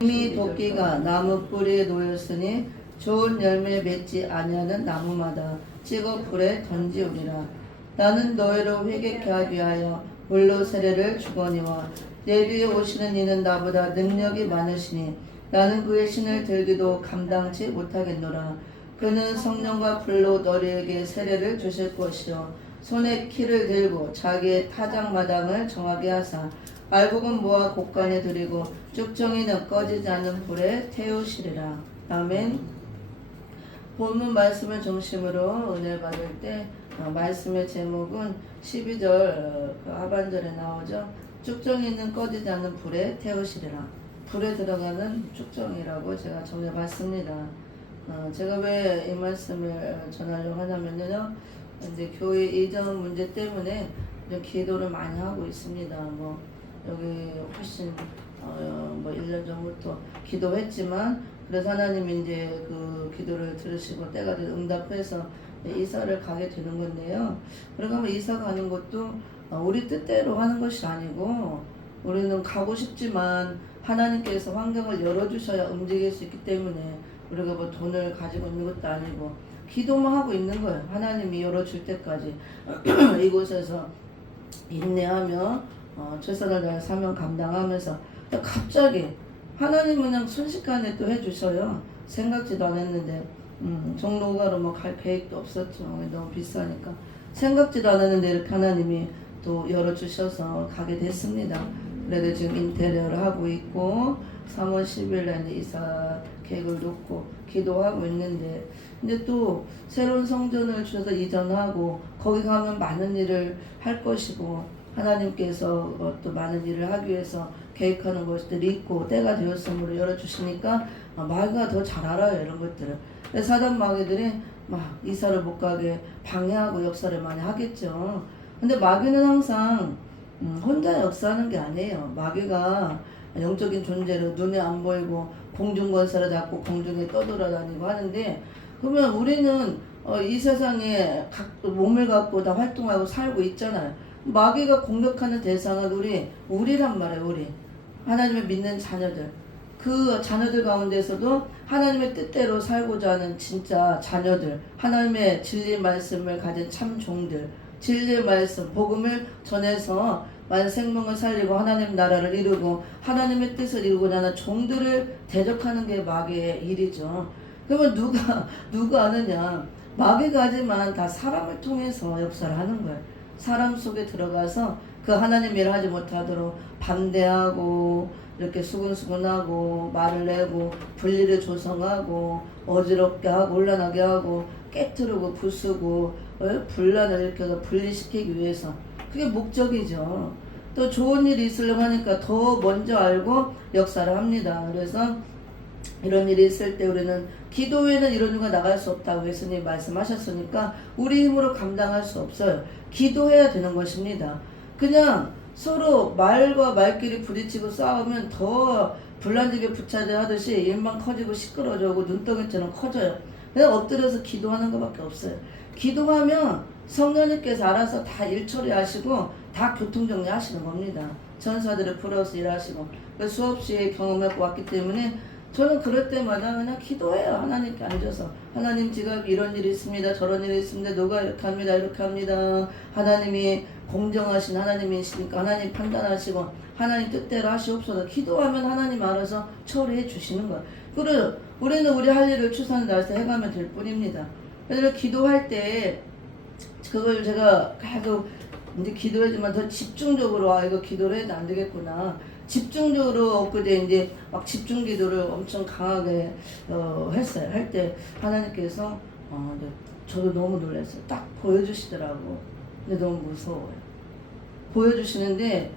이미 도끼가 나무 뿌리에 놓였으니 좋은 열매 맺지 아니하는 나무마다 찍어 불에 던지우리라. 나는 너희로 회개케 하기 위하여 물로 세례를 주거니와 내 뒤에 오시는 이는 나보다 능력이 많으시니 나는 그의 신을 들기도 감당치 못하겠노라. 그는 성령과 불로 너희에게 세례를 주실 것이요 손에 키를 들고 자기의 타작마당을 정하게 하사 알곡은 모아 곡간에 들이고 쭉정이는 꺼지지 않는 불에 태우시리라. 아멘. 본문 말씀을 중심으로 은혜 받을 때 말씀의 제목은 12절 그 하반절에 나오죠. 쭉정이는 꺼지지 않는 불에 태우시리라. 불에 들어가는 쭉정이라고 제가 정해봤습니다. 제가 왜 이 말씀을 전하려고 하냐면요, 이제 교회 이전 문제 때문에 좀 기도를 많이 하고 있습니다. 뭐 여기 훨씬 뭐 1년 전부터 기도했지만, 그래서 하나님이 이제 그 기도를 들으시고 때가 되면 응답해서 이사를 가게 되는 건데요. 그러면 이사 가는 것도 우리 뜻대로 하는 것이 아니고, 우리는 가고 싶지만 하나님께서 환경을 열어주셔야 움직일 수 있기 때문에 우리가 뭐 돈을 가지고 있는 것도 아니고 기도만 하고 있는 거예요. 하나님이 열어줄 때까지 이곳에서 인내하며 최선을 다해 사명 감당하면서 갑자기 하나님은 그냥 순식간에 또 해주셔요. 생각지도 않았는데 종로가로 뭐 갈 계획도 없었죠. 너무 비싸니까. 생각지도 않았는데 이렇게 하나님이 또 열어주셔서 가게 됐습니다. 그래도 지금 인테리어를 하고 있고 3월 10일에 이사 계획을 놓고 기도하고 있는데, 근데 또 새로운 성전을 주셔서 이전하고 거기 가면 많은 일을 할 것이고 하나님께서 또 많은 일을 하기 위해서 계획하는 것들이 있고 때가 되었으므로 열어주시니까 마귀가 더 잘 알아요, 이런 것들을. 사단 마귀들이 막 이사를 못 가게 방해하고 역사를 많이 하겠죠. 근데 마귀는 항상 혼자 역사하는 게 아니에요. 마귀가 영적인 존재로 눈에 안 보이고 공중권세를 잡고 공중에 떠돌아다니고 하는데, 그러면 우리는 이 세상에 몸을 갖고 다 활동하고 살고 있잖아요. 마귀가 공격하는 대상은 우리란 말이에요. 우리 하나님을 믿는 자녀들, 그 자녀들 가운데서도 하나님의 뜻대로 살고자 하는 진짜 자녀들, 하나님의 진리 말씀을 가진 참 종들, 진리의 말씀, 복음을 전해서 생명을 살리고 하나님 나라를 이루고 하나님의 뜻을 이루고자 하는 종들을 대적하는 게 마귀의 일이죠. 그러면 누가 아느냐? 마귀가 하지만 다 사람을 통해서 역사를 하는 거예요. 사람 속에 들어가서 그 하나님 일을 하지 못하도록 반대하고 이렇게 수근수근하고 말을 내고 분리를 조성하고 어지럽게 하고 혼란하게 하고 깨트리고 부수고 분란을 일으켜서 분리시키기 위해서, 그게 목적이죠. 또 좋은 일이 있으려고 하니까 더 먼저 알고 역사를 합니다. 그래서 이런 일이 있을 때 우리는 기도 외에는 이런 일과 나갈 수 없다고 예수님 말씀하셨으니까 우리 힘으로 감당할 수 없어요. 기도해야 되는 것입니다. 그냥 서로 말과 말끼리 부딪히고 싸우면 더 불난집에 부차져 하듯이 일만 커지고 시끄러져고 눈덩이처럼 커져요. 그냥 엎드려서 기도하는 것밖에 없어요. 기도하면 성령님께서 알아서 다 일 처리하시고 다 교통정리 하시는 겁니다. 전사들을 풀어서 일하시고. 수없이 경험하고 왔기 때문에 저는 그럴 때마다 그냥 기도해요. 하나님께 앉아서 하나님 지금 이런 일이 있습니다. 저런 일이 있습니다. 누가 이렇게 합니다. 이렇게 합니다. 하나님이 공정하신 하나님이시니까 하나님 판단하시고 하나님 뜻대로 하시옵소서. 기도하면 하나님 알아서 처리해 주시는 거예요. 그리고 우리는 우리 할 일을 추선을 다해서 해가면 될 뿐입니다. 그래서 기도할 때 그걸 제가 계속 이제 기도하지만 더 집중적으로 이거 기도를 해도 안 되겠구나. 집중적으로 엊그제 이제 막 집중 기도를 엄청 강하게 했어요. 할 때 하나님께서 저도 너무 놀랐어요. 딱 보여주시더라고. 근데 너무 무서워요. 보여주시는데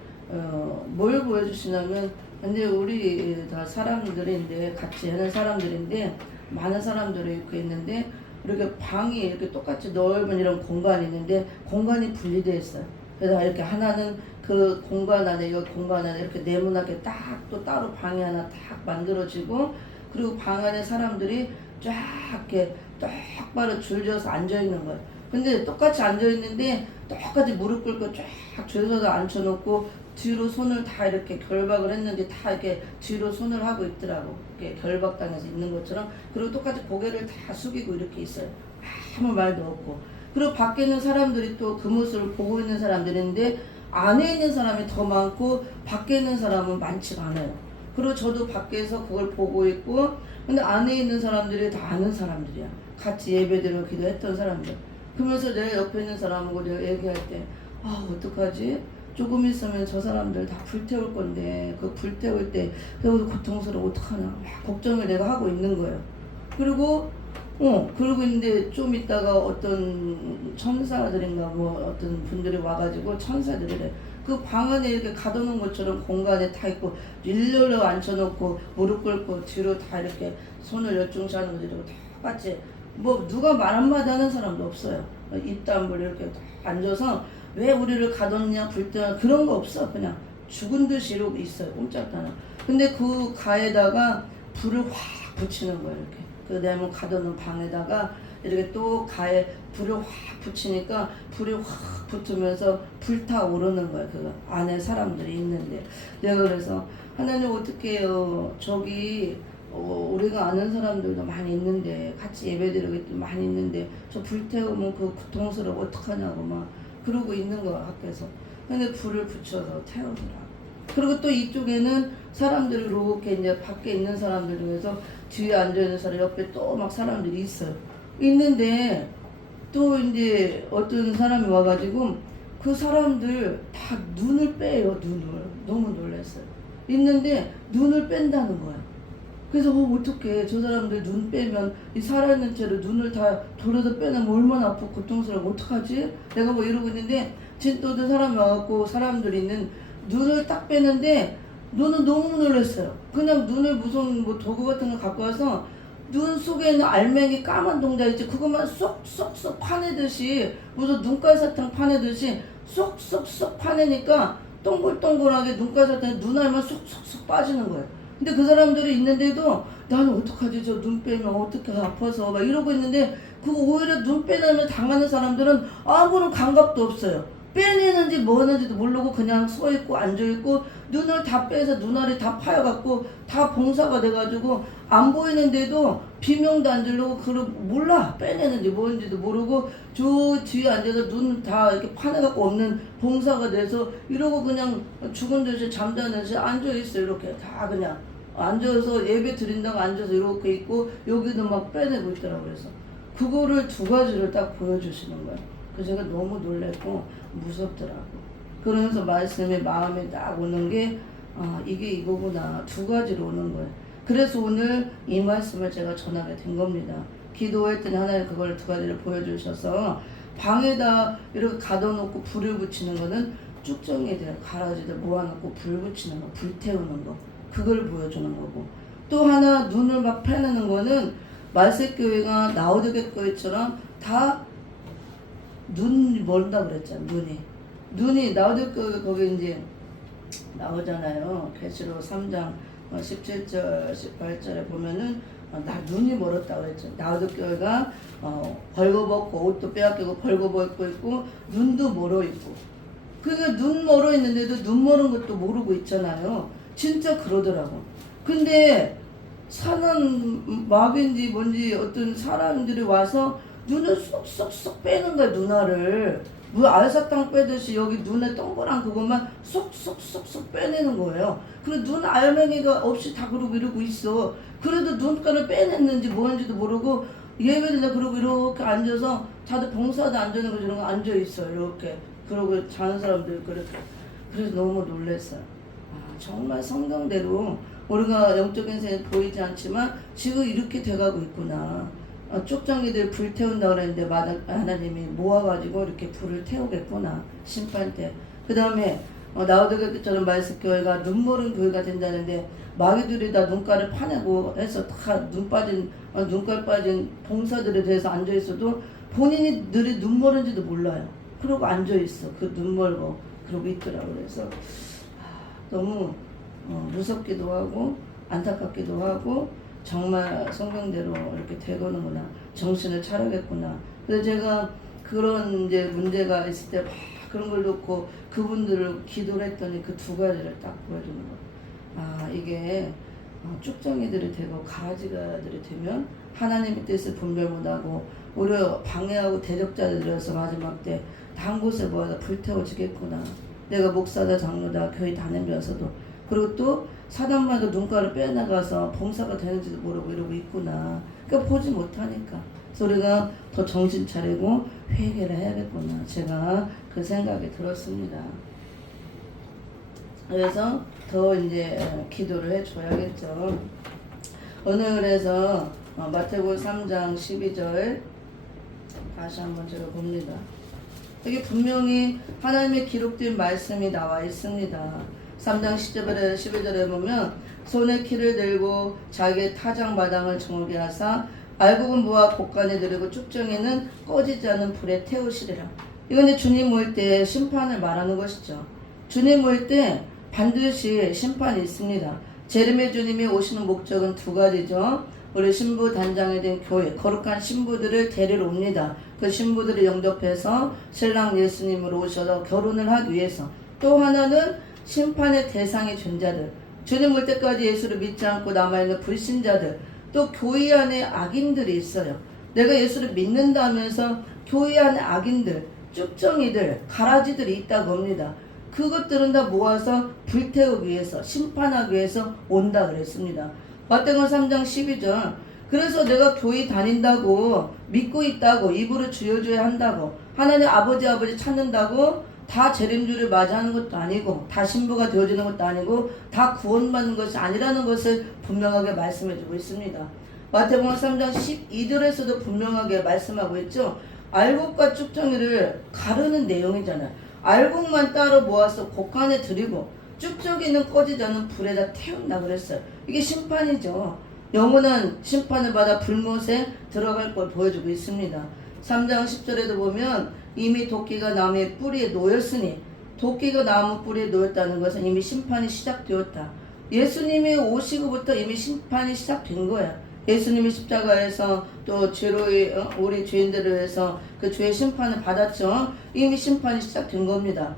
뭘 보여주시냐면, 근데 우리 다 사람들인데 같이 하는 사람들인데 많은 사람들이 이렇게 있는데 이렇게 방이 이렇게 똑같이 넓은 이런 공간이 있는데 공간이 분리되어 있어요. 그래서 이렇게 하나는 그 공간 안에 여기 공간 안에 이렇게 네모나게 딱 또 따로 방이 하나 딱 만들어지고, 그리고 방 안에 사람들이 쫙 이렇게 똑바로 줄지어서 앉아 있는 거예요. 근데 똑같이 앉아있는데 똑같이 무릎 꿇고 쫙 죄서도 앉혀놓고 뒤로 손을 다 이렇게 결박을 했는데 다 이렇게 뒤로 손을 하고 있더라고. 이렇게 결박당해서 있는 것처럼. 그리고 똑같이 고개를 다 숙이고 이렇게 있어요. 아무 말도 없고. 그리고 밖에 있는 사람들이 또 그 모습을 보고 있는 사람들인데 안에 있는 사람이 더 많고 밖에 있는 사람은 많지가 않아요. 그리고 저도 밖에서 그걸 보고 있고, 근데 안에 있는 사람들이 다 아는 사람들이야. 같이 예배드리고 기도했던 사람들. 그러면서 내 옆에 있는 사람하고 내가 얘기할 때, 아, 어떡하지? 조금 있으면 저 사람들 다 불태울 건데, 그 불태울 때, 그래도 고통스러워, 어떡하나. 막 걱정을 내가 하고 있는 거예요. 그러고 있는데 좀 있다가 어떤 천사들인가 뭐 어떤 분들이 와가지고 천사들이래. 그 방 안에 이렇게 가둬놓은 것처럼 공간에 다 있고 일렬로 앉혀놓고 무릎 꿇고 뒤로 다 이렇게 손을 열중시 하는 거지. 이러고 똑같이 뭐 누가 말 한마디 하는 사람도 없어요. 입 다물고 이렇게 다 앉아서 왜 우리를 가뒀냐 불태워 그런 거 없어. 그냥 죽은 듯이 이러고 있어요. 꼼짝도. 근데 그 가에다가 불을 확 붙이는 거예요. 이렇게 그 내몸 가둬놓은 방에다가 이렇게 또 가에 불을 확 붙이니까 불이 확 붙으면서 불타오르는 거야. 그 안에 사람들이 있는데 내가 그래서 하나님 어떻게 해요? 저기 우리가 아는 사람들도 많이 있는데 같이 예배드리고 많이 있는데 저 불태우면 그 고통스러워 어떡하냐고 막 그러고 있는 거야 밖에서. 근데 불을 붙여서 태우더라. 그리고 또 이쪽에는 사람들이 이렇게 이제 밖에 있는 사람들 중에서 뒤에 앉아있는 사람 옆에 또 막 사람들이 있어요. 있는데 또 이제 어떤 사람이 와가지고 그 사람들 다 눈을 빼요. 눈을. 너무 놀랐어요. 있는데 눈을 뺀다는 거야. 그래서 어떡해 저 사람들 눈 빼면 이 살아있는 채로 눈을 다 돌려서 빼면 얼마나 아프고 고통스러워 어떡하지? 내가 뭐 이러고 있는데 진짜 어떤 사람이 와갖고 사람들이 있는 눈을 딱 빼는데 눈은 너무 놀랐어요. 그냥 눈을 무슨 뭐 도구 같은 거 갖고 와서 눈 속에 있는 알맹이 까만 동자 있지 그것만 쏙쏙쏙 파내듯이 무슨 눈깔 사탕 파내듯이 쏙쏙쏙 파내니까 동글동글하게 눈깔 사탕이 눈알만 쏙쏙쏙 빠지는 거예요. 근데 그 사람들이 있는데도 나는 어떡하지 저 눈 빼면 어떻게 아파서 막 이러고 있는데 그 오히려 눈 빼내면 당하는 사람들은 아무런 감각도 없어요. 빼내는지 뭐 하는지도 모르고 그냥 서 있고 앉아 있고 눈을 다 빼서 눈알이 다 파여갖고 다 봉사가 돼가지고 안 보이는데도 비명도 안 지르고 그러고 몰라 빼내는지 뭔지도 모르고 저 뒤에 앉아서 눈 다 이렇게 파내갖고 없는 봉사가 돼서 이러고 그냥 죽은 듯이 잠자는 듯이 앉아 있어. 이렇게 다 그냥 앉아서 예배 드린다고 앉아서 이렇게 있고 여기도 막 빼내고 있더라고. 그래서 그거를 두 가지를 딱 보여주시는 거야. 그래서 제가 너무 놀랬고 무섭더라고. 그러면서 말씀이 마음에 딱 오는 게 이게 이거구나. 두 가지로 오는 거예요. 그래서 오늘 이 말씀을 제가 전하게 된 겁니다. 기도했더니 하나님 그걸 두 가지를 보여주셔서 방에다 이렇게 가둬놓고 불을 붙이는 거는 쭉정이들 가라지들 모아놓고 불 붙이는 거, 불 태우는 거 그걸 보여주는 거고 또 하나 눈을 막 패내는 거는 말세교회가 나오드게 교회처럼 다 눈이 멀다 그랬잖아. 눈이 나오드 교회 거기 이제 나오잖아요. 계시록 3장 17절 18절에 보면은 나 눈이 멀었다고 그랬죠. 나우드교회가 벌거벗고 옷도 빼앗기고 벌거벗고 있고 눈도 멀어 있고 그러니까 눈 멀어 있는데도 눈 멀은 것도 모르고 있잖아요. 진짜 그러더라고. 근데 사는 막인지 뭔지 어떤 사람들이 와서 눈을 쏙쏙쏙 빼는 거야. 눈알을 뭐 알사탕 빼듯이 여기 눈에 동그란 그것만 쏙쏙쏙쏙 빼내는 거예요. 그리고 눈 알맹이가 없이 다 그러고 이러고 있어. 그래도 눈가를 빼냈는지 뭐였는지도 모르고 예배를 그러고 이렇게 앉아서 다들 봉사도 앉아있는 거 이런 거 앉아있어. 이렇게 그러고 자는 사람들 그렇게. 그래서 너무 놀랐어요. 정말 성경대로 우리가 영적인 인생에 보이지 않지만 지금 이렇게 돼가고 있구나. 쪽장이들 불 태운다 그랬는데 하나님이 모아가지고 이렇게 불을 태우겠구나. 심판 때. 그 다음에 나우드교회처럼 말씀교회가 눈물은 교회가 된다는데 마귀들이 다 눈가를 파내고 해서 다 눈깔 빠진 봉사들에 대해서 앉아있어도 본인들이 눈멀은지도 몰라요. 그러고 앉아있어. 그 눈멀고 그러고 있더라고요. 그래서 너무 무섭기도 하고 안타깝기도 하고 정말 성경대로 이렇게 되거는구나. 정신을 차려야겠구나. 그래서 제가 그런 이제 문제가 있을 때 막 그런 걸 놓고 그분들을 기도를 했더니 그 두 가지를 딱 보여주는 거예요. 아, 이게 쭉정이들이 되고 가라지가들이 되면 하나님의 뜻을 분별 못하고 오히려 방해하고 대적자들이어서 마지막 때 한 곳에 모아서 불태워지겠구나. 내가 목사다 장로다 교회 다니면서도 그리고 또 사단마도 눈가를 빼나가서 봉사가 되는지도 모르고 이러고 있구나. 그러니까 보지 못하니까. 그래서 우리가 더 정신 차리고 회개를 해야겠구나. 제가 그 생각이 들었습니다. 그래서 더 이제 기도를 해줘야겠죠. 오늘 그래서 마태복음 3장 12절 다시 한번 제가 봅니다. 여기 분명히 하나님의 기록된 말씀이 나와 있습니다. 3장 10절에 11절에 보면 손에 키를 들고 자기의 타작 마당을 정오게 하사 알곡은 모아 곡간에 들이고 쭉정이는 꺼지지 않는 불에 태우시리라. 이건 이제 주님 올 때 심판을 말하는 것이죠. 주님 올 때 반드시 심판이 있습니다. 제르메 주님이 오시는 목적은 두 가지죠. 우리 신부 단장이 된 교회 거룩한 신부들을 데리러 옵니다. 그 신부들을 영접해서 신랑 예수님으로 오셔서 결혼을 하기 위해서. 또 하나는 심판의 대상이 된 자들, 주님 올 때까지 예수를 믿지 않고 남아있는 불신자들, 또 교회 안에 악인들이 있어요. 내가 예수를 믿는다면서 교회 안에 악인들, 쭉정이들, 가라지들이 있다고 합니다. 그것들은 다 모아서 불태우기 위해서, 심판하기 위해서 온다 그랬습니다. 마태복음 3장 12절. 그래서 내가 교회 다닌다고, 믿고 있다고, 입으로 주여주여 한다고, 하나님 아버지 찾는다고 다 재림주를 맞이하는 것도 아니고, 다 신부가 되어지는 것도 아니고, 다 구원받는 것이 아니라는 것을 분명하게 말씀해주고 있습니다. 마태복음 3장 12절에서도 분명하게 말씀하고 있죠. 알곡과 쭉정이를 가르는 내용이잖아요. 알곡만 따로 모아서 곡간에 들이고 쭉정이는 꺼지지 않는 불에다 태운다 그랬어요. 이게 심판이죠. 영원한 심판을 받아 불못에 들어갈 걸 보여주고 있습니다. 3장 10절에도 보면 이미 도끼가 나무의 뿌리에 놓였으니, 도끼가 나무 뿌리에 놓였다는 것은 이미 심판이 시작되었다. 예수님이 오시고부터 이미 심판이 시작된 거야. 예수님이 십자가에서 또 죄로의 우리 죄인들을 위해서 그 죄의 심판을 받았죠. 이미 심판이 시작된 겁니다.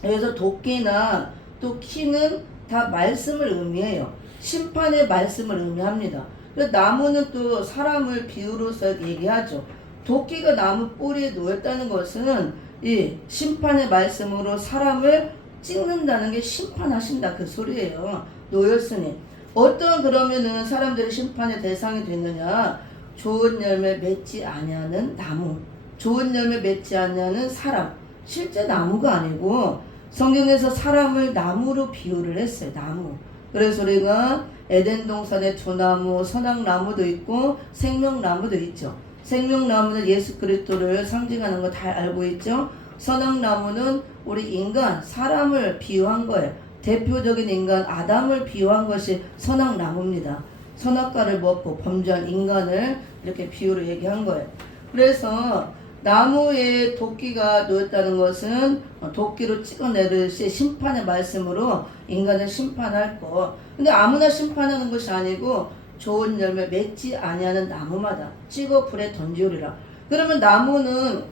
그래서 도끼나 또 키는 다 말씀을 의미해요. 심판의 말씀을 의미합니다. 그래서 나무는 또 사람을 비유로서 얘기하죠. 도끼가 나무 뿌리에 놓였다는 것은 이 심판의 말씀으로 사람을 찍는다는 게 심판하신다 그 소리예요. 놓였으니. 어떤 그러면은 사람들이 심판의 대상이 됐느냐? 좋은 열매 맺지 아니하는 나무, 좋은 열매 맺지 아니하는 사람. 실제 나무가 아니고 성경에서 사람을 나무로 비유를 했어요. 나무. 그래서 우리가 에덴 동산에 두 나무, 선악나무도 있고 생명나무도 있죠. 생명나무는 예수 그리스도를 상징하는 거 다 알고 있죠. 선악나무는 우리 인간, 사람을 비유한 거예요. 대표적인 인간 아담을 비유한 것이 선악나무입니다. 선악과를 먹고 범죄한 인간을 이렇게 비유로 얘기한 거예요. 그래서 나무에 도끼가 놓였다는 것은 도끼로 찍어내듯이 심판의 말씀으로 인간을 심판할 거. 근데 아무나 심판하는 것이 아니고 좋은 열매 맺지 아니하는 나무마다 찍어 불에 던지우리라. 그러면 나무는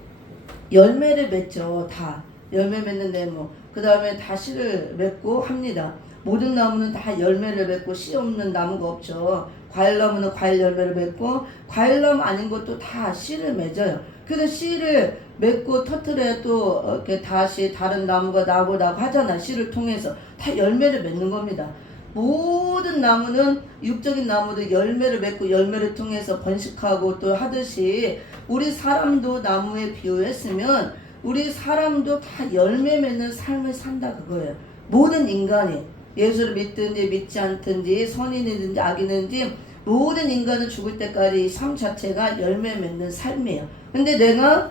열매를 맺죠. 다 열매 맺는데 그 다음에 다 씨를 맺고 합니다. 모든 나무는 다 열매를 맺고 씨 없는 나무가 없죠. 과일나무는 과일 열매를 맺고 과일나무 아닌 것도 다 씨를 맺어요. 그래서 씨를 맺고 터트려야 또 이렇게 다시 다른 나무가 나고 하잖아. 씨를 통해서 다 열매를 맺는 겁니다. 모든 나무는 육적인 나무도 열매를 맺고 열매를 통해서 번식하고 또 하듯이 우리 사람도 나무에 비유했으면 우리 사람도 다 열매 맺는 삶을 산다 그거예요. 모든 인간이 예수를 믿든지 믿지 않든지 선인이든지 악인이든지 모든 인간은 죽을 때까지 삶 자체가 열매 맺는 삶이에요. 근데 내가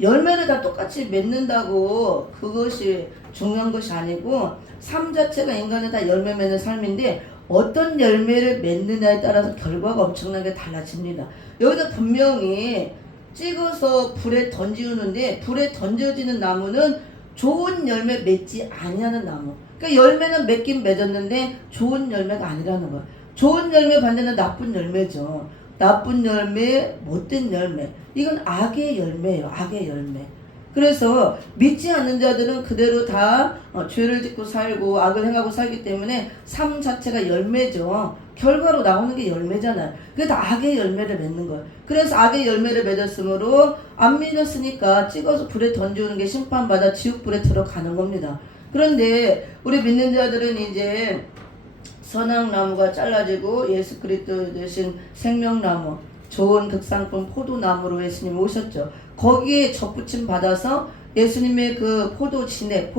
열매를 다 똑같이 맺는다고 그것이 중요한 것이 아니고 삶 자체가 인간은 다 열매 맺는 삶인데 어떤 열매를 맺느냐에 따라서 결과가 엄청나게 달라집니다. 여기서 분명히 찍어서 불에 던지우는데 불에 던져지는 나무는 좋은 열매 맺지 아니하는 나무. 그러니까 열매는 맺긴 맺었는데 좋은 열매가 아니라는 거야. 좋은 열매 받는 나쁜 열매죠. 나쁜 열매, 못된 열매. 이건 악의 열매예요. 악의 열매. 그래서 믿지 않는 자들은 그대로 다 죄를 짓고 살고 악을 행하고 살기 때문에 삶 자체가 열매죠. 결과로 나오는 게 열매잖아요. 그게 다 악의 열매를 맺는 거예요. 그래서 악의 열매를 맺었으므로 안 믿었으니까 찍어서 불에 던지는 게 심판받아 지옥불에 들어가는 겁니다. 그런데 우리 믿는 자들은 이제 선악나무가 잘라지고 예수 그리스도 대신 생명나무, 좋은 극상품 포도나무로 예수님이 오셨죠. 거기에 접붙임 받아서 예수님의 그 포도주 진액,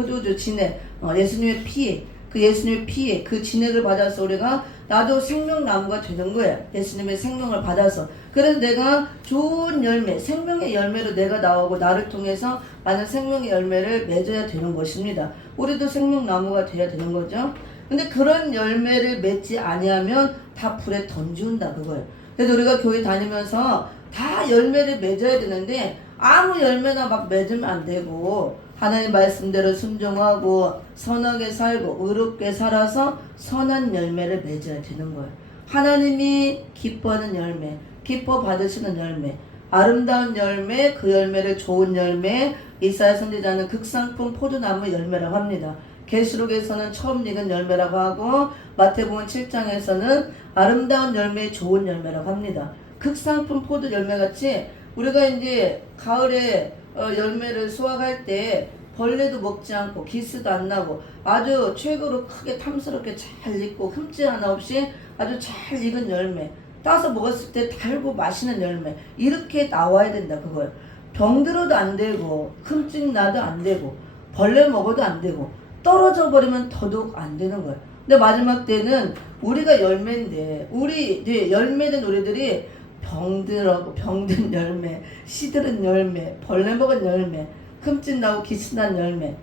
예수님의 피에, 그 예수님의 피에 그 진액을 받아서 우리가 나도 생명나무가 되는 거예요. 예수님의 생명을 받아서. 그래서 내가 좋은 열매, 생명의 열매로 내가 나오고 나를 통해서 많은 생명의 열매를 맺어야 되는 것입니다. 우리도 생명나무가 돼야 되는 거죠. 근데 그런 열매를 맺지 아니하면 다 불에 던지운다 그거예요. 그래서 우리가 교회 다니면서 다 열매를 맺어야 되는데 아무 열매나 막 맺으면 안 되고 하나님 말씀대로 순종하고 선하게 살고 의롭게 살아서 선한 열매를 맺어야 되는 거예요. 하나님이 기뻐하는 열매, 기뻐 받으시는 열매, 아름다운 열매, 그 열매를 좋은 열매, 이사야 선지자는 극상품 포도나무 열매라고 합니다. 계시록에서는 처음 익은 열매라고 하고 마태복음 7장에서는 아름다운 열매, 좋은 열매라고 합니다. 극상품 포도 열매같이 우리가 이제 가을에 열매를 수확할 때 벌레도 먹지 않고 기스도 안 나고 아주 최고로 크게 탐스럽게 잘 익고 흠집 하나 없이 아주 잘 익은 열매, 따서 먹었을 때 달고 맛있는 열매, 이렇게 나와야 된다 그거예요. 병들어도 안 되고 흠집 나도 안 되고 벌레 먹어도 안 되고 떨어져 버리면 더더욱 안 되는 거예요. 근데 마지막 때는 우리가 열매인데 우리 열매된 우리들이 병든 열매, 시들은 열매, 벌레 먹은 열매, 흠집 나고 기스 난 열매.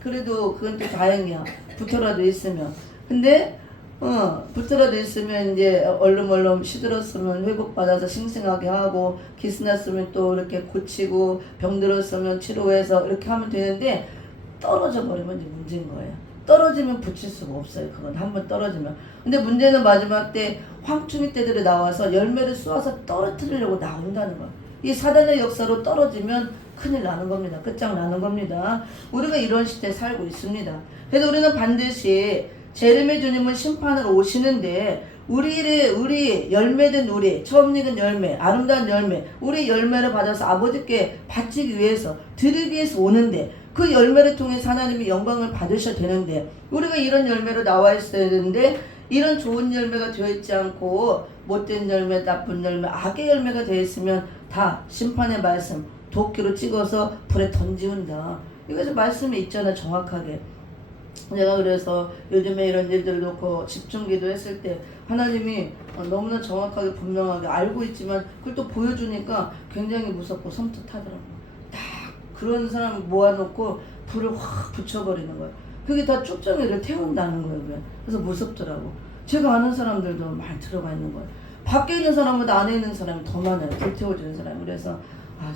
그래도 그건 또 다행이야. 붙어라도 있으면. 근데 붙어라도 있으면 이제 얼름얼름 시들었으면 회복받아서 싱싱하게 하고 기스 났으면 또 이렇게 고치고 병들었으면 치료해서 이렇게 하면 되는데 떨어져 버리면 이제 문제인 거예요. 떨어지면 붙일 수가 없어요. 그건 한번 떨어지면. 근데 문제는 마지막 때 황충이 때들이 나와서 열매를 쏘아서 떨어뜨리려고 나온다는 거예요. 이 사단의 역사로 떨어지면 큰일 나는 겁니다. 끝장나는 겁니다. 우리가 이런 시대에 살고 있습니다. 그래서 우리는 반드시 재림의 주님은 심판으로 오시는데 우리 열매된 우리 처음 익은 열매, 아름다운 열매, 우리 열매를 받아서 아버지께 바치기 위해서 드리기 위해서 오는데 그 열매를 통해 하나님이 영광을 받으셔야 되는데 우리가 이런 열매로 나와 있어야 되는데 이런 좋은 열매가 되어 있지 않고 못된 열매, 나쁜 열매, 악의 열매가 되어 있으면 다 심판의 말씀 도끼로 찍어서 불에 던지운다. 이것이 말씀에 있잖아 정확하게. 내가 그래서 요즘에 이런 일들을 놓고 집중기도 했을 때 하나님이 너무나 정확하게 분명하게 알고 있지만 그걸 또 보여주니까 굉장히 무섭고 섬뜩하더라고. 그런 사람 모아놓고 불을 확 붙여버리는 거예요. 그게 다 쭉정이를 태운다는 거예요. 그래서 무섭더라고. 제가 아는 사람들도 많이 들어가 있는 거예요. 밖에 있는 사람보다 안에 있는 사람이 더 많아요. 불태워주는 사람이. 그래서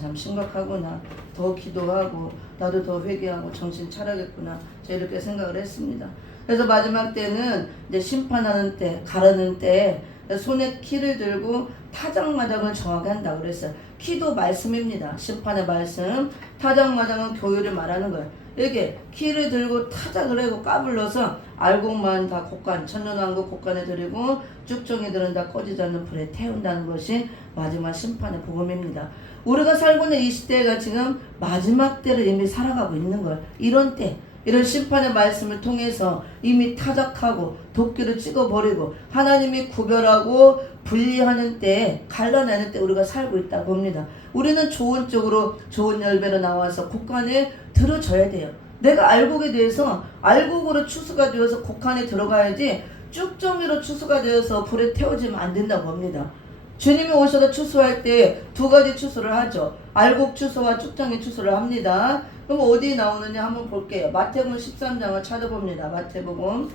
참 심각하구나. 더 기도하고 나도 더 회개하고 정신 차려야겠구나. 제가 이렇게 생각을 했습니다. 그래서 마지막 때는 이제 심판하는 때, 가르는 때 손에 키를 들고 타작마당을 정하게 한다고 그랬어요. 키도 말씀입니다. 심판의 말씀. 타작마당은 교회를 말하는 거예요. 이렇게 키를 들고 타작을 하고 까불러서 알곡만 다 곡간, 천년왕국 곡간에 들이고 쭉정이들은 다 꺼지지 않는 불에 태운다는 것이 마지막 심판의 복음입니다. 우리가 살고 있는 이 시대가 지금 마지막 때를 이미 살아가고 있는 거예요. 이런 때. 이런 심판의 말씀을 통해서 이미 타작하고 도끼를 찍어버리고 하나님이 구별하고 분리하는 때, 갈라내는 때 우리가 살고 있다고 봅니다. 우리는 좋은 쪽으로 좋은 열매로 나와서 곡간에 들어져야 돼요. 내가 알곡에 대해서 알곡으로 추수가 되어서 곡간에 들어가야지 쭉정이로 추수가 되어서 불에 태워지면 안 된다고 봅니다. 주님이 오셔서 추수할 때 두 가지 추수를 하죠. 알곡 추수와 쭉정이 추수를 합니다. 그럼 어디에 나오느냐 한번 볼게요. 마태복음 13장을 찾아봅니다. 마태복음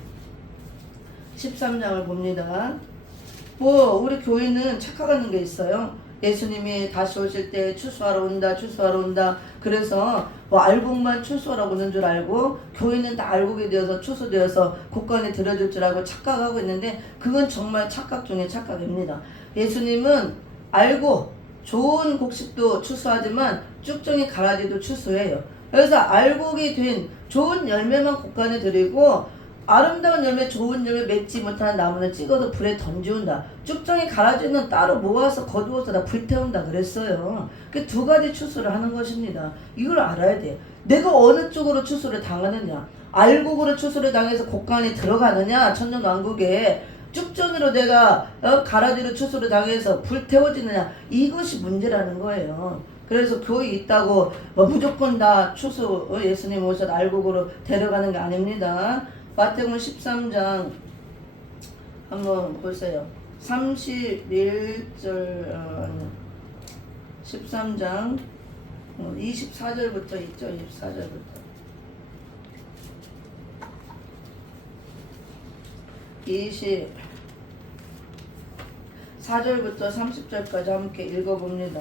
13장을 봅니다. 우리 교회는 착각하는 게 있어요. 예수님이 다시 오실 때 추수하러 온다. 그래서 알곡만 추수하러 오는 줄 알고 교회는 다 알곡이 되어서 추수되어서 곡간에 들어줄 줄 알고 착각하고 있는데 그건 정말 착각 중에 착각입니다. 예수님은 알고 좋은 곡식도 추수하지만 쭉정이 가라지도 추수해요. 그래서 알곡이 된 좋은 열매만 곡간에 드리고 아름다운 열매, 좋은 열매 맺지 못하는 나무는 찍어서 불에 던지운다. 쭉정이 가라지는 따로 모아서 거두어서 다 불태운다 그랬어요. 그 두 가지 추수를 하는 것입니다. 이걸 알아야 돼. 내가 어느 쪽으로 추수를 당하느냐, 알곡으로 추수를 당해서 곡간에 들어가느냐, 천년왕국에 쭉정이로 내가 가라지로 추수를 당해서 불태워지느냐, 이것이 문제라는 거예요. 그래서 교회 있다고 무조건 다 추수 예수님 오셔서 알곡으로 데려가는 게 아닙니다. 마태복음 13장 한번 보세요. 31절 13장 24절부터 있죠. 24절부터 24절부터 30절까지 함께 읽어봅니다.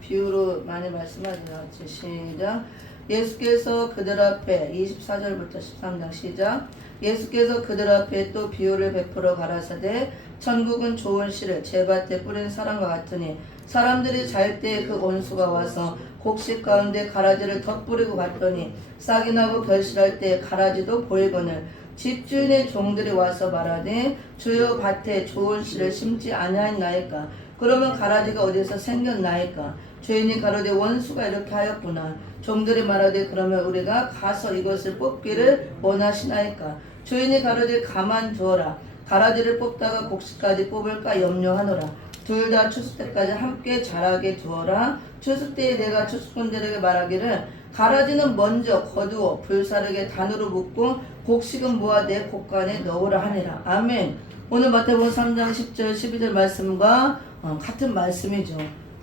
비유로 많이 말씀하지 않지. 시작. 예수께서 그들 앞에 24절부터 13장 시작. 예수께서 그들 앞에 또 비유를 베풀어 가라사대 천국은 좋은 씨를 제밭에 뿌린 사람과 같으니 사람들이 잘 때 그 원수가 와서 곡식 가운데 가라지를 덧뿌리고 갔더니 싹이 나고 결실할 때 가라지도 보이거늘 집주인의 종들이 와서 말하되 주여 밭에 좋은 씨를 심지 아니하였나이까. 그러면 가라지가 어디서 생겼나이까. 주인이 가로되 원수가 이렇게 하였구나. 종들이 말하되 그러면 우리가 가서 이것을 뽑기를 원하시나이까. 주인이 가로되 가만두어라. 가라지를 뽑다가 곡식까지 뽑을까 염려하노라. 둘 다 추수 때까지 함께 자라게 두어라. 추수 때에 내가 추수꾼들에게 말하기를 가라지는 먼저 거두어 불사르게 단으로 묶고 곡식은 모아 내 곡간에 넣으라 하니라. 아멘. 오늘 마태복음 3장 10절 12절 말씀과 같은 말씀이죠.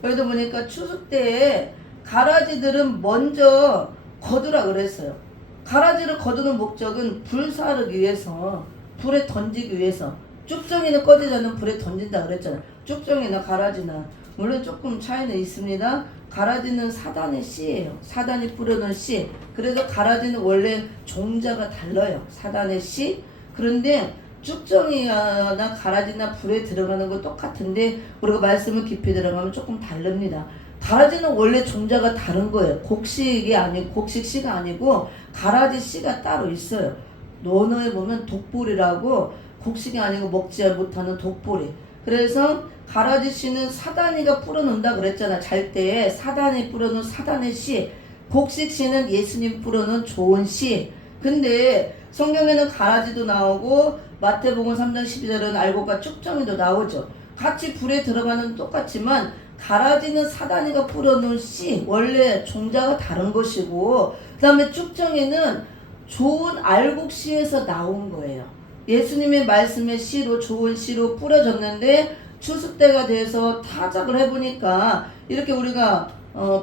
여기도 보니까 추수 때에 가라지들은 먼저 거두라 그랬어요. 가라지를 거두는 목적은 불사르기 위해서, 불에 던지기 위해서. 쭉정이는 꺼지지 않는 불에 던진다 그랬잖아요. 쭉정이나 가라지나 물론 조금 차이는 있습니다. 가라지는 사단의 씨예요. 사단이 뿌려놓은 씨. 그래서 가라지는 원래 종자가 달라요. 사단의 씨. 그런데 쭉정이나 가라지나 불에 들어가는 거 똑같은데 우리가 말씀을 깊이 들어가면 조금 다릅니다. 가라지는 원래 종자가 다른 거예요. 곡식이 아니고 곡식 씨가 아니고 가라지 씨가 따로 있어요. 논어에 보면 독보리라고 곡식이 아니고 먹지 못하는 독보리. 그래서 가라지 씨는 사단이가 뿌려놓는다 그랬잖아. 잘 때에 사단이 뿌려놓은 사단의 씨. 곡식 씨는 예수님 뿌려놓은 좋은 씨. 근데 성경에는 가라지도 나오고 마태복음 3장 12절은 알곡과 쭉정이도 나오죠. 같이 불에 들어가는 똑같지만 가라지는 사단이가 뿌려놓은 씨, 원래 종자가 다른 것이고 그 다음에 쭉정이는 좋은 알곡 씨에서 나온 거예요. 예수님의 말씀의 씨로 좋은 씨로 뿌려졌는데 추수 때가 돼서 타작을 해보니까 이렇게 우리가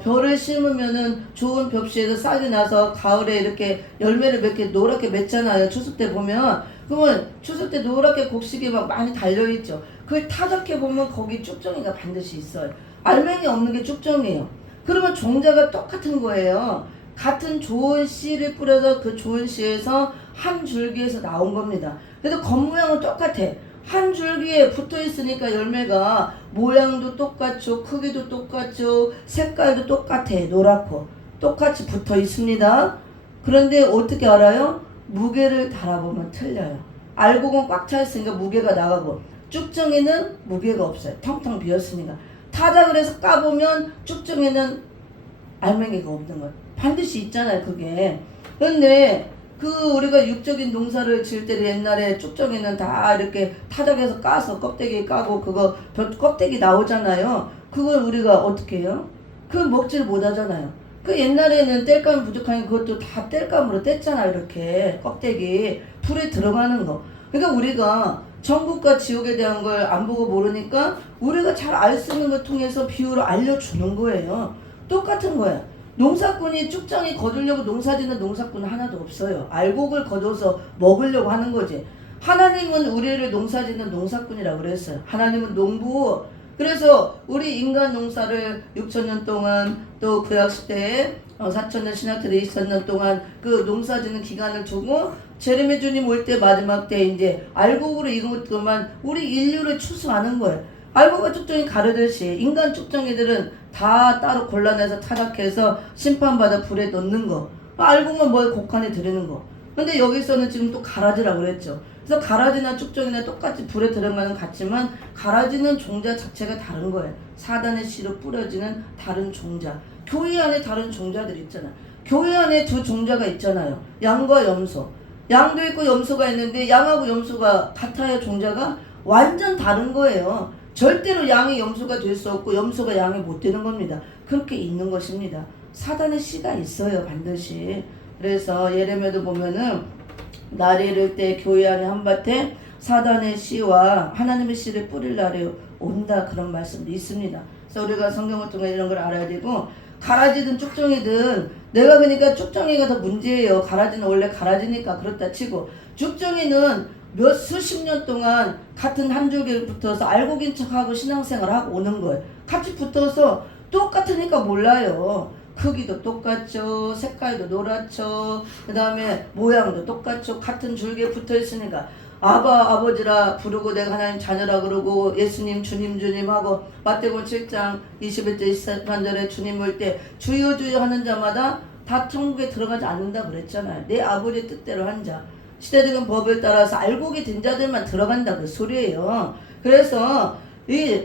벼를 심으면은 좋은 벽시에서 싹이 나서 가을에 이렇게 열매를 맺게 노랗게 맺잖아요. 추수 때 보면. 그러면 추수 때 노랗게 곡식이 막 많이 달려있죠. 그걸 타작해보면 거기 쭉정이가 반드시 있어요. 알맹이 없는 게 쭉정이에요. 그러면 종자가 똑같은 거예요. 같은 좋은 씨를 뿌려서 그 좋은 씨에서 한 줄기에서 나온 겁니다. 그래서 겉모양은 똑같아. 한 줄기에 붙어 있으니까 열매가 모양도 똑같죠. 크기도 똑같죠. 색깔도 똑같아. 노랗고 똑같이 붙어 있습니다. 그런데 어떻게 알아요? 무게를 달아보면 틀려요. 알곡은 꽉 차 있으니까 무게가 나가고 쭉정이는 무게가 없어요. 텅텅 비었으니까. 타작을 해서 까보면 쭉정이는 알맹이가 없는 거예요. 반드시 있잖아요. 그게. 그런데 우리가 육적인 농사를 지을 때 옛날에 쭉정이는 다 이렇게 타작해서 까서 껍데기 까고 그거 껍데기 나오잖아요. 그걸 우리가 어떻게 해요? 그걸 먹지를 못하잖아요. 그 옛날에는 땔감이 부족하니까 그것도 다 땔감으로 뗐잖아요. 이렇게 껍데기 불에 들어가는 거. 그러니까 우리가 천국과 지옥에 대한 걸 안 보고 모르니까 우리가 잘 알 수 있는 걸 통해서 비유를 알려주는 거예요. 똑같은 거야. 농사꾼이 쭉정이 거두려고 농사짓는 농사꾼은 하나도 없어요. 알곡을 거둬서 먹으려고 하는 거지. 하나님은 우리를 농사짓는 농사꾼이라고 그랬어요. 하나님은 농부. 그래서 우리 인간 농사를 6,000년 동안 또 구약시대에 4,000년 신학들이 2,000년 동안 그 농사짓는 기간을 두고 제레미 주님 올 때 마지막 때 이제 알곡으로 이것만 우리 인류를 추수하는 거예요. 알곡과 쭉정이 가르듯이 인간 쭉정이들은 다 따로 골라내서 타락해서 심판받아 불에 넣는 거. 알곡만 뭐에 곡간에 들이는 거. 근데 여기서는 지금 또 가라지라고 그랬죠. 그래서 가라지나 쭉정이나 똑같이 불에 들어가는 같지만 가라지는 종자 자체가 다른 거예요. 사단의 씨로 뿌려지는 다른 종자. 교회 안에 다른 종자들이 있잖아. 교회 안에 두 종자가 있잖아요. 양과 염소. 양도 있고 염소가 있는데 양하고 염소가 같아야 종자가 완전 다른 거예요. 절대로 양이 염소가 될 수 없고 염소가 양이 못 되는 겁니다. 그렇게 있는 것입니다. 사단의 씨가 있어요. 반드시. 그래서 예레미야도 보면은 날이 이를 때 교회 안에 한밭에 사단의 씨와 하나님의 씨를 뿌릴 날이 온다. 그런 말씀도 있습니다. 그래서 우리가 성경을 통해 이런 걸 알아야 되고 가라지든 쭉정이든 내가 그러니까 쭉정이가 더 문제예요. 가라지는 원래 가라지니까 그렇다 치고 쭉정이는 몇 수십 년 동안 같은 한 줄기를 붙어서 알곡인 척하고 신앙생활을 하고 오는 거예요. 같이 붙어서 똑같으니까 몰라요. 크기도 똑같죠. 색깔도 노랗죠. 그 다음에 모양도 똑같죠. 같은 줄기에 붙어 있으니까 아버지라 부르고 내가 하나님 자녀라 그러고 예수님 주님 하고 마태복음 7장 21절 23절에 주님 올 때 주여 주여 하는 자마다 다 천국에 들어가지 않는다 그랬잖아요. 내 아버지의 뜻대로 한 자. 시대적인 법을 따라서 알곡이 된 자들만 들어간다 그 소리예요. 그래서 이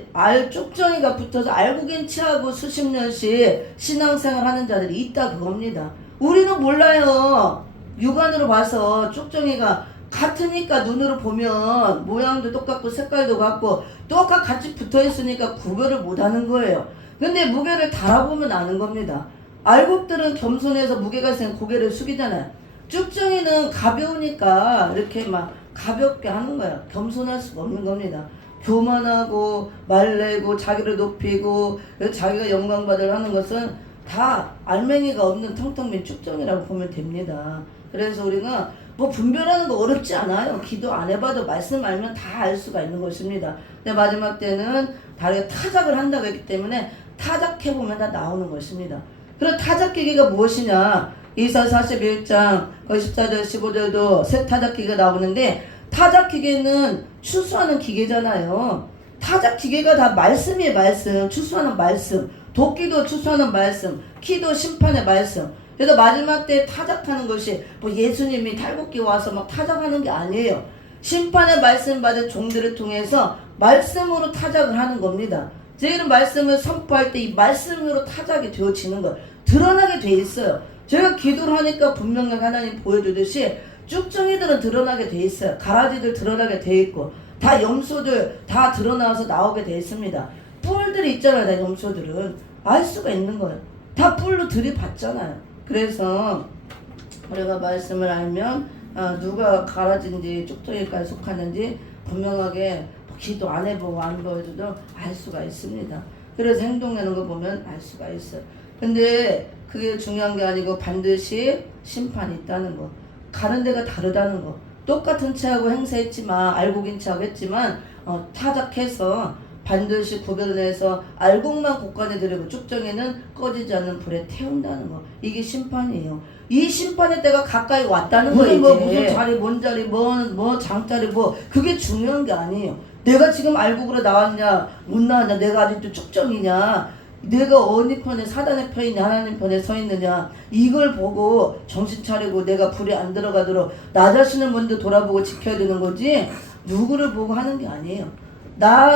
쭉정이가 붙어서 알곡인 치하고 수십 년씩 신앙생활 하는 자들이 있다 그겁니다. 우리는 몰라요. 육안으로 봐서 쭉정이가 같으니까 눈으로 보면 모양도 똑같고 색깔도 같고 똑같이 붙어 있으니까 구별을 못 하는 거예요. 근데 무게를 달아보면 아는 겁니다. 알곡들은 겸손해서 무게가 센 고개를 숙이잖아요. 쭉정이는 가벼우니까 이렇게 막 가볍게 하는 거야. 겸손할 수가 없는 겁니다. 교만하고 말내고 자기를 높이고 자기가 영광받으려 하는 것은 다 알맹이가 없는 텅텅 빈 쭉정이라고 보면 됩니다. 그래서 우리가 뭐 분별하는 거 어렵지 않아요. 기도 안 해봐도 말씀 알면 다 알 수가 있는 것입니다. 근데 마지막 때는 다르게 타작을 한다고 했기 때문에 타작해보면 다 나오는 것입니다. 그럼 타작기계가 무엇이냐? 이사 41장 14절 15절도 새 타작기계가 나오는데 타작기계는 추수하는 기계잖아요. 타작기계가 다 말씀이에요. 말씀. 추수하는 말씀. 도끼도 추수하는 말씀. 키도 심판의 말씀. 그래서 마지막 때 타작하는 것이 뭐 예수님이 탈곡기 와서 막 타작하는 게 아니에요. 심판의 말씀 받은 종들을 통해서 말씀으로 타작을 하는 겁니다. 저희는 말씀을 선포할 때 이 말씀으로 타작이 되어지는 거 드러나게 돼 있어요. 제가 기도를 하니까 분명하게 하나님 보여주듯이 쭉정이들은 드러나게 돼 있어요. 가라지들 드러나게 돼 있고 다 염소들 다 드러나서 나오게 돼 있습니다. 뿔들이 있잖아요. 다 염소들은 알 수가 있는 거예요. 다 뿔로 들이받잖아요. 그래서 우리가 말씀을 알면 누가 가라지인지 쭉정이까지 속하는지 분명하게 기도 안 해보고 안 보여줘도 알 수가 있습니다. 그래서 행동하는 거 보면 알 수가 있어요. 근데 그게 중요한 게 아니고 반드시 심판이 있다는 거. 가는 데가 다르다는 거. 똑같은 채하고 행세했지만 알곡인 채하고 했지만 타작해서 반드시 구별해서 알곡만 곳간에 들이고 쭉정이는 꺼지지 않는 불에 태운다는 거. 이게 심판이에요. 이 심판의 때가 가까이 왔다는 거예요. 무슨 자리, 뭔 자리, 뭐 장자리, 뭐 그게 중요한 게 아니에요. 내가 지금 알곡으로 나왔냐, 못 나왔냐, 내가 아직도 쭉정이냐, 내가 어느 편에 사단의 편이냐 하나님 편에 서 있느냐 이걸 보고 정신 차리고 내가 불에 안 들어가도록 나 자신을 먼저 돌아보고 지켜야 되는 거지 누구를 보고 하는 게 아니에요.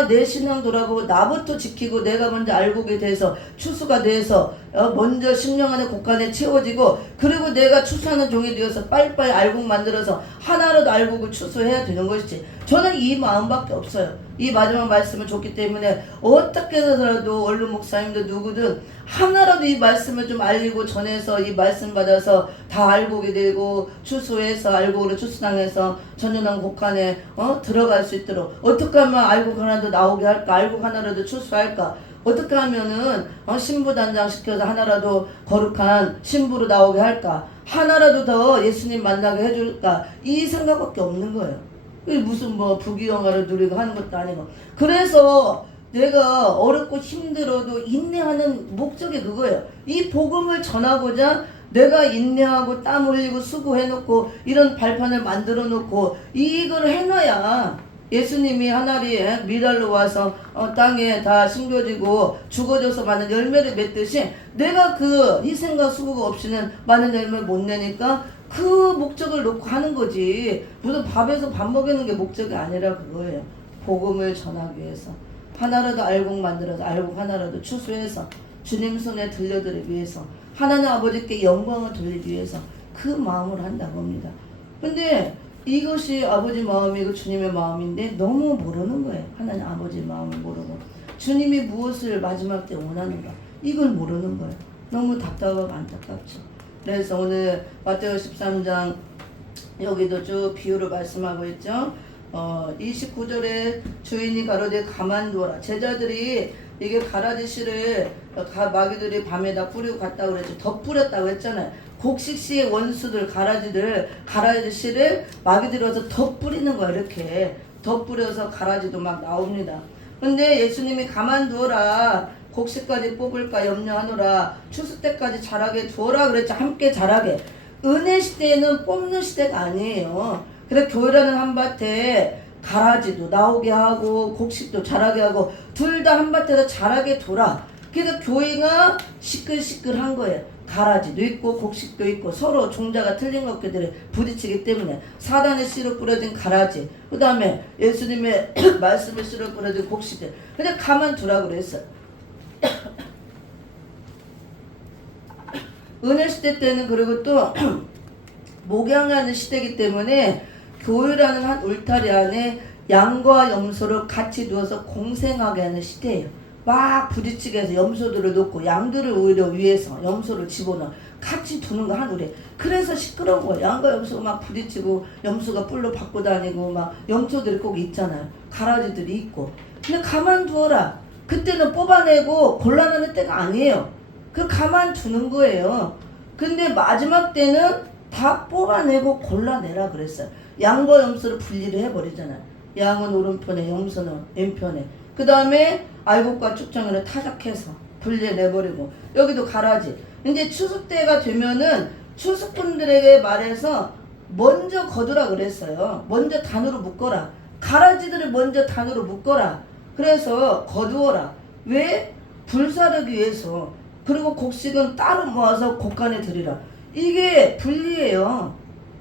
내 신앙 돌아보고 나부터 지키고 내가 먼저 알곡에 대해서 추수가 돼서 먼저 심령 안에 곳간에 채워지고 그리고 내가 추수하는 종이 되어서 빨리빨리 알곡 만들어서 하나라도 알곡을 추수해야 되는 것이지. 저는 이 마음밖에 없어요. 이 마지막 말씀을 줬기 때문에 어떻게 해서라도 원룸 목사님도 누구든 하나라도 이 말씀을 좀 알리고 전해서 이 말씀 받아서 다 알곡이 되고 추수해서 알곡으로 추수당해서 전전한 곳간에 들어갈 수 있도록 어떻게 하면 알곡 하나도 나오게 할까? 알곡 하나라도 추수할까? 어떻게 하면은 신부 단장시켜서 하나라도 거룩한 신부로 나오게 할까? 하나라도 더 예수님 만나게 해줄까? 이 생각밖에 없는 거예요. 무슨 뭐 부귀영화를 누리고 하는 것도 아니고. 그래서 내가 어렵고 힘들어도 인내하는 목적이 그거예요. 이 복음을 전하고자 내가 인내하고 땀 흘리고 수고해놓고 이런 발판을 만들어 놓고 이걸 해놔야 예수님이 하나리 미랄로 와서 땅에 다 심겨지고 죽어져서 많은 열매를 맺듯이 내가 그 희생과 수고가 없이는 많은 열매를 못 내니까 그 목적을 놓고 하는 거지. 무슨 밥에서 밥 먹이는 게 목적이 아니라 그거예요. 복음을 전하기 위해서 하나라도 알곡 만들어서 알곡 하나라도 추수해서 주님 손에 들려드리기 위해서 하나님 아버지께 영광을 돌리기 위해서 그 마음을 한다고 합니다. 근데 이것이 아버지 마음이고 주님의 마음인데 너무 모르는 거예요. 하나님 아버지 마음을 모르고 주님이 무엇을 마지막 때 원하는가 이걸 모르는 거예요. 너무 답답하고 안타깝죠. 그래서 오늘 마태오 13장 여기도 쭉 비유를 말씀하고 있죠. 29절에 주인이 가로되 가만두어라. 제자들이 이게 가라지 씨를 마귀들이 밤에다 뿌리고 갔다고 그랬죠. 더 뿌렸다고 했잖아요. 곡식씨의 원수들 가라지 씨를 마귀들이 와서 더 뿌리는 거야. 이렇게 더 뿌려서 가라지도 막 나옵니다. 근데 예수님이 가만두어라. 곡식까지 뽑을까 염려하노라. 추수 때까지 자라게 두어라 그랬죠. 함께 자라게. 은혜 시대에는 뽑는 시대가 아니에요. 그래서 교회라는 한밭에 가라지도 나오게 하고 곡식도 자라게 하고 둘 다 한밭에서 자라게 둬라. 그래서 교회가 시끌시끌한 거예요. 가라지도 있고 곡식도 있고 서로 종자가 틀린 것들이 부딪히기 때문에 사단의 씨로 뿌려진 가라지, 그 다음에 예수님의 말씀의 씨로 뿌려진 곡식들. 그냥 가만두라 그랬어요. 은혜 시대 때는 그리고 또 목양하는 시대이기 때문에 교회라는 한 울타리 안에 양과 염소를 같이 두어서 공생하게 하는 시대예요. 막 부딪히게 해서 염소들을 놓고 양들을 오히려 위에서 염소를 집어넣어 같이 두는 거 한 우리. 그래서 시끄러운 거예요. 양과 염소가 막 부딪히고 염소가 뿔로 받고 다니고 막 염소들이 꼭 있잖아요. 가라지들이 있고. 근데 가만두어라. 그때는 뽑아내고 곤란하는 때가 아니에요. 그 가만두는 거예요. 근데 마지막 때는 다 뽑아내고 골라내라 그랬어요. 양과 염소를 분리를 해버리잖아요. 양은 오른편에 염소는 왼편에. 그 다음에 알곡과 쭉정이를 타작해서 분리해내버리고 여기도 가라지. 이제 추수 때가 되면은 추수꾼들에게 말해서 먼저 거두라 그랬어요. 먼저 단으로 묶어라. 가라지들을 먼저 단으로 묶어라. 그래서 거두어라. 왜? 불사르기 위해서. 그리고 곡식은 따로 모아서 곡간에 들이라. 이게 분리예요.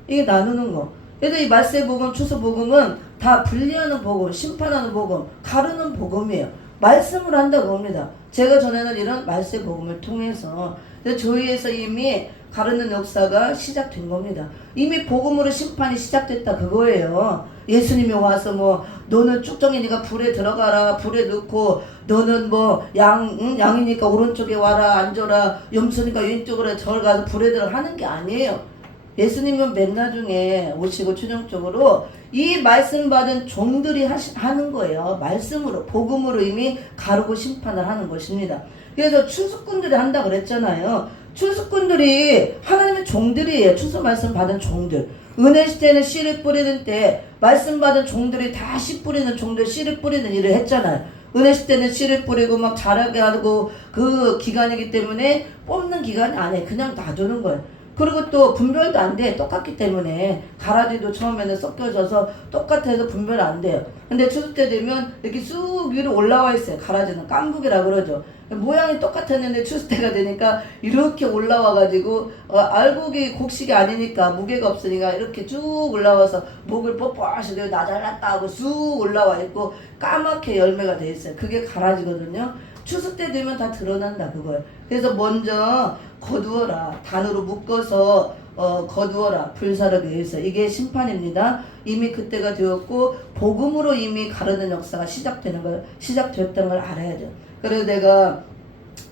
이게 나누는 거. 그래서 이 말세복음, 추수복음은 다 분리하는 복음, 심판하는 복음, 가르는 복음이에요. 말씀을 한다고 합니다. 제가 전에는 이런 말세복음을 통해서 교회에서 이미 가르는 역사가 시작된 겁니다. 이미 복음으로 심판이 시작됐다 그거예요. 예수님이 와서 뭐 너는 쭉정이니까 불에 들어가라, 불에 넣고 너는 뭐 양이니까 오른쪽에 와라 앉아라, 염소니까 왼쪽으로 절 가서 불에 들어가는 게 아니에요. 예수님은 맨 나중에 오시고 최종적으로 이 말씀 받은 종들이 하는 거예요. 말씀으로 복음으로 이미 가르고 심판을 하는 것입니다. 그래서 추수꾼들이 한다 그랬잖아요. 추수꾼들이 하나님의 종들이에요. 추수 말씀 받은 종들. 은혜 시대는 씨를 뿌리는 때 말씀 받은 종들이 다 씨 뿌리는 종들, 씨를 뿌리는 일을 했잖아요. 은혜 시대는 씨를 뿌리고 막 자라게 하고 그 기간이기 때문에 뽑는 기간이 아니에요. 그냥 놔두는 거예요. 그리고 또 분별도 안 돼. 똑같기 때문에 가라지도 처음에는 섞여져서 똑같아서 분별 안 돼요. 근데 추수 때 되면 이렇게 쑥 위로 올라와 있어요. 가라지는 깐북이라 그러죠. 모양이 똑같았는데 추수 때가 되니까 이렇게 올라와 가지고 알곡이 곡식이 아니니까 무게가 없으니까 이렇게 쭉 올라와서 목을 뻣뻣하시고 나잘났다 하고 쑥 올라와 있고 까맣게 열매가 돼 있어요. 그게 가라지거든요. 추수 때 되면 다 드러난다 그거예요. 그래서 먼저 거두어라. 단으로 묶어서 거두어라. 불사르기 위해서. 이게 심판입니다. 이미 그때가 되었고 복음으로 이미 가르는 역사가 시작됐다는 걸 알아야죠. 그래서 내가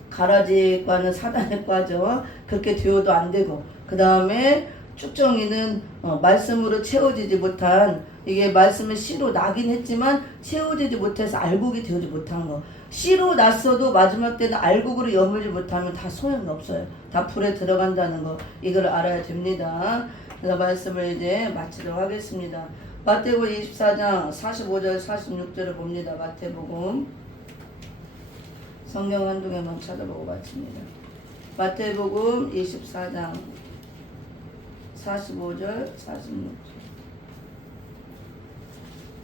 가라지과는 사단에 빠져 그렇게 되어도 안 되고, 그 다음에 쭉정이는 말씀으로 채워지지 못한, 이게 말씀은 씨로 나긴 했지만 채워지지 못해서 알곡이 되어지 못한 거. 씨로 났어도 마지막 때는 알곡으로 여물지 못하면 다 소용이 없어요. 다 불에 들어간다는 거, 이걸 알아야 됩니다. 그래서 말씀을 이제 마치도록 하겠습니다. 마태복음 24장 45절 46절을 봅니다. 마태복음 성경 한두 개만 찾아보고 마칩니다. 마태복음 24장 45절 46절.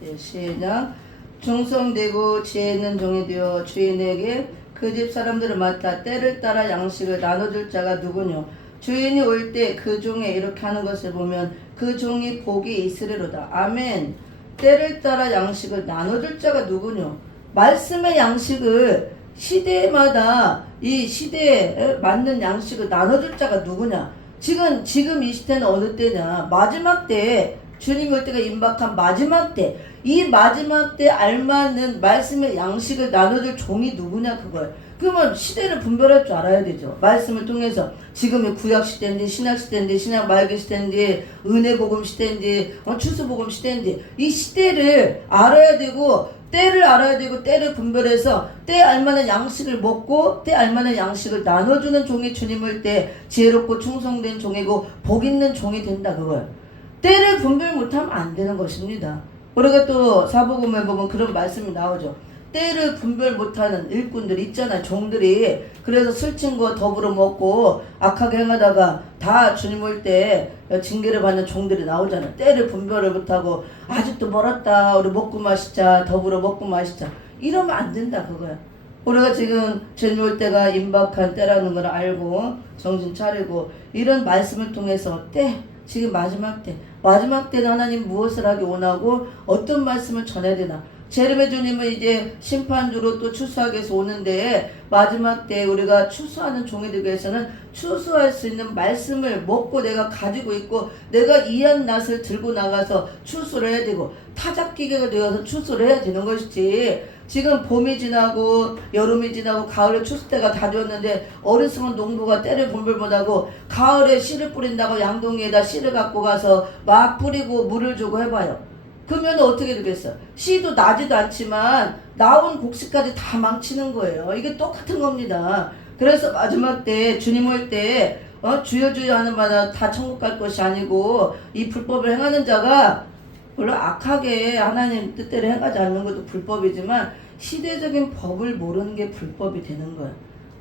네, 시작. 충성되고 지혜 있는 종이 되어 주인에게 그 집 사람들을 맡아 때를 따라 양식을 나눠줄 자가 누구뇨? 주인이 올 때 그 종에 이렇게 하는 것을 보면 그 종이 복이 있으리로다. 아멘. 때를 따라 양식을 나눠줄 자가 누구뇨? 말씀의 양식을 시대마다 이 시대에 맞는 양식을 나눠줄 자가 누구냐? 지금 이 시대는 어느 때냐? 마지막 때, 주님 올 때가 임박한 마지막 때, 이 마지막 때 알맞는 말씀의 양식을 나눠줄 종이 누구냐 그걸. 그러면 시대를 분별할 줄 알아야 되죠. 말씀을 통해서 지금이 구약 시대인지 신약 시대인지 신약 말기 시대인지 은혜 복음 시대인지 추수 복음 시대인지 이 시대를 알아야 되고 때를 알아야 되고 때를 분별해서 때 알만한 양식을 먹고 때 알만한 양식을 나눠주는 종이 주님 올 때 지혜롭고 충성된 종이고 복 있는 종이 된다 그걸. 때를 분별 못하면 안 되는 것입니다. 우리가 또 사복음에 보면 그런 말씀이 나오죠. 때를 분별 못하는 일꾼들 있잖아요. 종들이. 그래서 술친구 더불어 먹고 악하게 행하다가 다 주님 올 때 징계를 받는 종들이 나오잖아요. 때를 분별을 못하고 아직도 멀었다. 우리 먹고 마시자. 더불어 먹고 마시자. 이러면 안 된다 그거야. 우리가 지금 주님 올 때가 임박한 때라는 걸 알고 정신 차리고 이런 말씀을 통해서 때 지금 마지막 때는 하나님 무엇을 하기 원하고 어떤 말씀을 전해야 되나. 제림의 주님은 이제 심판주로 또 추수하기 위해서 오는데 마지막 때 우리가 추수하는 종이 되기 위해서는 추수할 수 있는 말씀을 먹고 내가 가지고 있고 내가 이한 낫을 들고 나가서 추수를 해야 되고 타작기계가 되어서 추수를 해야 되는 것이지. 지금 봄이 지나고 여름이 지나고 가을에 추수 때가 다 되었는데 어리석은 농부가 때를 분별 못하고 가을에 씨를 뿌린다고 양동이에다 씨를 갖고 가서 막 뿌리고 물을 주고 해봐요. 그러면 어떻게 되겠어? 씨도 나지도 않지만 나온 곡식까지 다 망치는 거예요. 이게 똑같은 겁니다. 그래서 마지막 때 주님 올 때 주여 주여 하는 마다 다 천국 갈 것이 아니고 이 불법을 행하는 자가 물론 악하게 하나님 뜻대로 행하지 않는 것도 불법이지만 시대적인 법을 모르는 게 불법이 되는 거예요.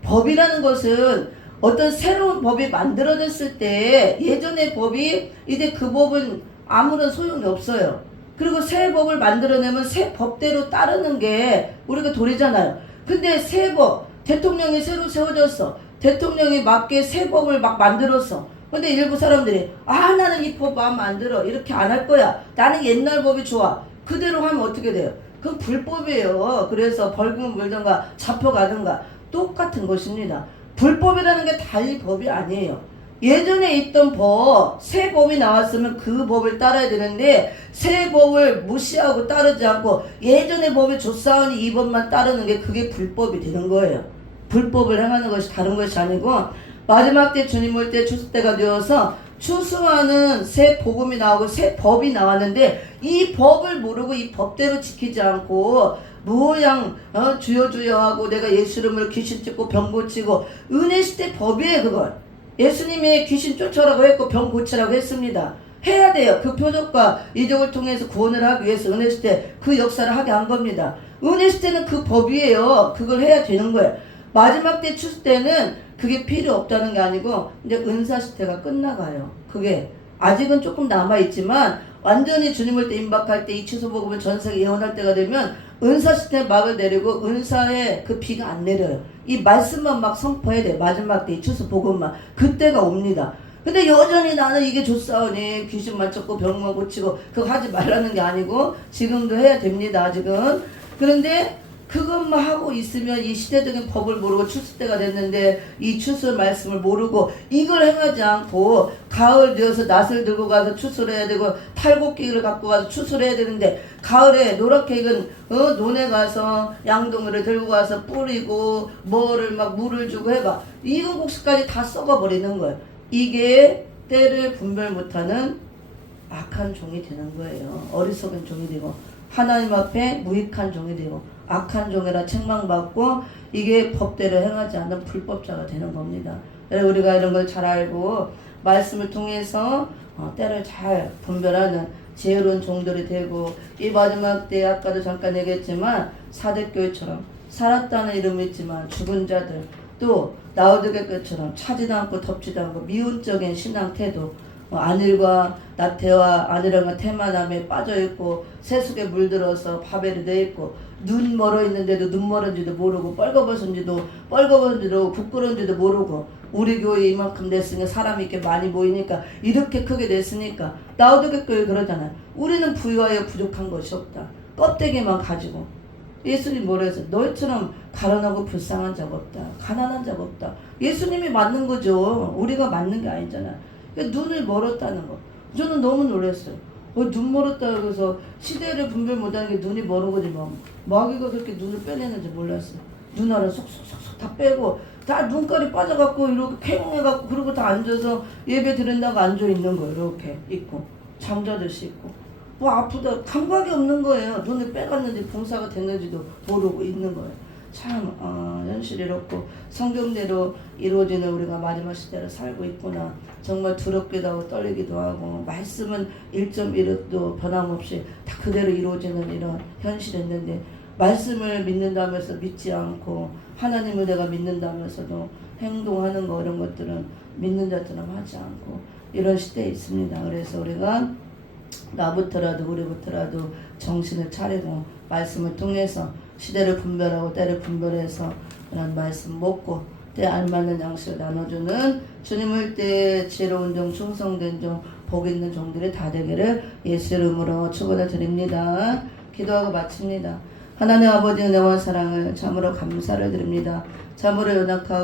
법이라는 것은 어떤 새로운 법이 만들어졌을 때 예전의 법이 이제 그 법은 아무런 소용이 없어요. 그리고 새 법을 만들어내면 새 법대로 따르는 게 우리가 도리잖아요. 근데 새 법, 대통령이 새로 세워졌어. 대통령이 맞게 새 법을 막 만들었어. 근데 일부 사람들이 나는 이 법 마음에 안 들어. 이렇게 안 할 거야. 나는 옛날 법이 좋아. 그대로 하면 어떻게 돼요? 그건 불법이에요. 그래서 벌금을 물든가 잡혀가든가 똑같은 것입니다. 불법이라는 게 달리 법이 아니에요. 예전에 있던 법, 새 법이 나왔으면 그 법을 따라야 되는데 새 법을 무시하고 따르지 않고 예전의 법이 좋사오니 이 법만 따르는 게 그게 불법이 되는 거예요. 불법을 행하는 것이 다른 것이 아니고 마지막 때 주님 올 때 추수 때가 되어서 추수하는 새 복음이 나오고 새 법이 나왔는데 이 법을 모르고 이 법대로 지키지 않고 무양 주여 주여 하고 내가 예수 이름으로 귀신 쫓고 병 고치고 은혜 시대 법이에요. 그걸 예수님이 귀신 쫓으라고 했고 병 고치라고 했습니다. 해야 돼요. 그 표적과 이적을 통해서 구원을 하기 위해서 은혜 시대 그 역사를 하게 한 겁니다. 은혜 시대는 그 법이에요. 그걸 해야 되는 거예요. 마지막 때 추수 때는 그게 필요 없다는 게 아니고 이제 은사 시대가 끝나가요. 그게 아직은 조금 남아있지만 완전히 주님 올 때 임박할 때 이 추수복음을 전세계 예언할 때가 되면 은사 시대 막을 내리고 은사에 그 비가 안 내려요. 이 말씀만 막 선포해야 돼. 마지막 때 이 추수복음만 그때가 옵니다. 근데 여전히 나는 이게 좋사오니 귀신만 쫓고 병만 고치고 그거 하지 말라는 게 아니고 지금도 해야 됩니다. 아직은. 그런데 그것만 하고 있으면 이 시대적인 법을 모르고 추수 때가 됐는데 이 추수 말씀을 모르고 이걸 행하지 않고 가을 되어서 낫을 들고 가서 추수를 해야 되고 탈곡기를 갖고 가서 추수를 해야 되는데 가을에 노랗게 익은 논에 가서 양동이를 들고 가서 뿌리고 뭐를 막 물을 주고 해봐. 익은 곡식까지 다 썩어버리는 거예요. 이게 때를 분별 못하는 악한 종이 되는 거예요. 어리석은 종이 되고 하나님 앞에 무익한 종이 되고 악한 종이라 책망받고 이게 법대로 행하지 않는 불법자가 되는 겁니다. 그래서 우리가 이런 걸 잘 알고 말씀을 통해서 때를 잘 분별하는 지혜로운 종들이 되고 이 마지막 때 아까도 잠깐 얘기했지만 사대교회처럼 살았다는 이름이 있지만 죽은 자들, 또 라오디게처럼 차지도 않고 덮지도 않고 미온적인 신앙 태도, 안일과 나태와 안일함과 태만함에 빠져있고 세속에 물들어서 바벨이 돼있고 눈 멀어 있는데도 눈 멀은지도 모르고 뻘거벗은지도 부끄러운지도 모르고 우리 교회 이만큼 됐으니까 사람이 이렇게 많이 모이니까 이렇게 크게 됐으니까 라오디게 교회 그러잖아요. 우리는 부유하여 부족한 것이 없다. 껍데기만 가지고. 예수님 뭐라 했어요? 너희처럼 가난하고 불쌍한 자가 없다. 가난한 자가 없다. 예수님이 맞는 거죠. 우리가 맞는 게 아니잖아요. 눈을 멀었다는 거. 저는 너무 놀랐어요. 눈 멀었다 그래서 시대를 분별 못하는 게 눈이 멀은 거지 뭐. 마귀가 그렇게 눈을 빼내는지 몰랐어요. 눈알을 속속속속 다 빼고 다 눈깔이 빠져갖고 이렇게 쾌롱해갖고 그러고 다 앉아서 예배 드린다고 앉아있는 거예요. 이렇게 있고 잠자듯이 있고 뭐 아프다 감각이 없는 거예요. 눈을 빼갔는지 봉사가 됐는지도 모르고 있는 거예요. 참 현실이 이렇고 성경대로 이루어지는 우리가 마지막 시대를 살고 있구나. 정말 두렵기도 하고 떨리기도 하고 말씀은 1.1도 변함없이 다 그대로 이루어지는 이런 현실이 있는데 말씀을 믿는다면서 믿지 않고 하나님을 내가 믿는다면서도 행동하는 거 이런 것들은 믿는 자처럼 하지 않고 이런 시대에 있습니다. 그래서 우리가 나부터라도 우리부터라도 정신을 차리고 말씀을 통해서 시대를 분별하고 때를 분별해서 그런 말씀 먹고 때 알맞는 양식을 나눠주는 주님을 때 지혜로운 종 충성된 종 복 있는 종들이 다 되기를 예수 이름으로 축원을 드립니다. 기도하고 마칩니다. 하나님 아버지 은혜와 사랑을 참으로 감사를 드립니다. 참으로 연약하고